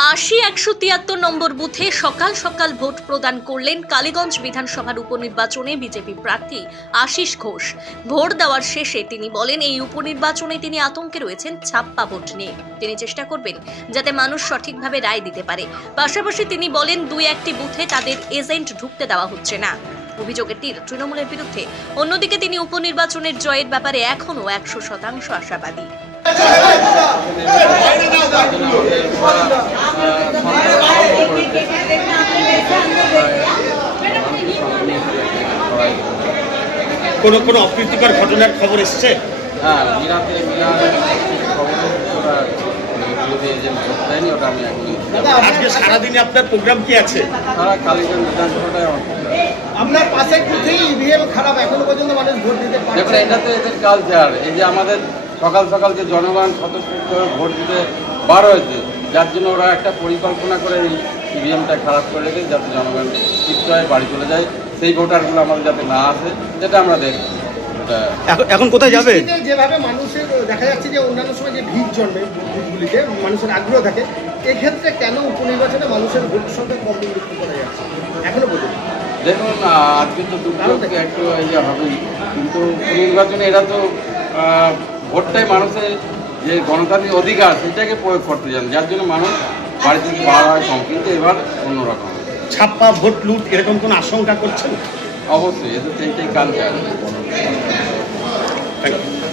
৮০-১৭৩ নম্বর বুথে সকাল সকাল ভোট প্রদান করলেন কালীগঞ্জ বিধানসভার উপনির্বাচনে বিজেপি প্রার্থী আশিস ঘোষ। ভোট দেওয়ার শেষে তিনি বলেন, এই উপনির্বাচনে তিনি আতঙ্কে রয়েছেন ছাপ্পা ভোট নিয়ে। তিনি চেষ্টা করবেন যাতে মানুষ সঠিকভাবে রায় দিতে পারে। পাশাপাশি তিনি বলেন, ২-১টি বুথে তাদের এজেন্ট ঢুকতে দেওয়া হচ্ছে না। অভিযোগের তীর তৃণমূলের বিরুদ্ধে। অন্যদিকে তিনি উপনির্বাচনের জয়ের ব্যাপারে এখনও ১০০% আশাবাদী। কোনো অপ্রীতিকর ঘটনার খবর এসছে? হ্যাঁ, মিরাতে খবর ওরা বিরোধী এজেন্ট ভোট দেয়নি, ওটা আমি আজকে সারাদিনে আপনার প্রোগ্রাম কি আছে? সারা কালীগঞ্জ বিধানসভাটাই আমার আপনার পাশে বুথেই ইভিএম খারাপ, এখনো পর্যন্ত মানুষ ভোট দিতে পারছে দেখুন, এটা তো এদের কালচার। এই যে আমাদের সকাল সকাল যে জনগণ স্বতঃস্ফূর্তভাবে ভোট দিতে বার হয়েছে, যার জন্য ওরা একটা পরিকল্পনা করে এই ইভিএমটা খারাপ করে রেখে যাতে জনগণ ক্ষিপ্ত হয়ে বাড়ি চলে যায়, সেই ভোটারগুলো আমাদের যাতে না আসে, সেটা আমরা দেখি। এখন কোথায় যাবে? যেভাবে মানুষের দেখা যাচ্ছে যে অন্যান্য সময় যে ভিড় জন্মে বুথগুলিতে, মানুষের আগ্রহ থাকে, এক্ষেত্রে কেন উপনির্বাচনে মানুষের ভোট সংখ্যা কম বিলুপ্ত করা যাচ্ছে এখনো পর্যন্ত? দেখুন, আজকে তো দুটো একটু ইয়ে হবেই, কিন্তু নির্বাচনে এরা তো ভোটটাই মানুষের যে গণতান্ত্রিক অধিকার সেটাকে প্রয়োগ করতে যান, যার জন্য মানুষ বাড়ি থেকে বার হয় কম, কিন্তু এবার অন্যরকম। ছাপ্পা ভোট লুট এরকম কোনো আশঙ্কা করছেন? অবশ্যই, এদের সেইটাই কালচার। Thank you.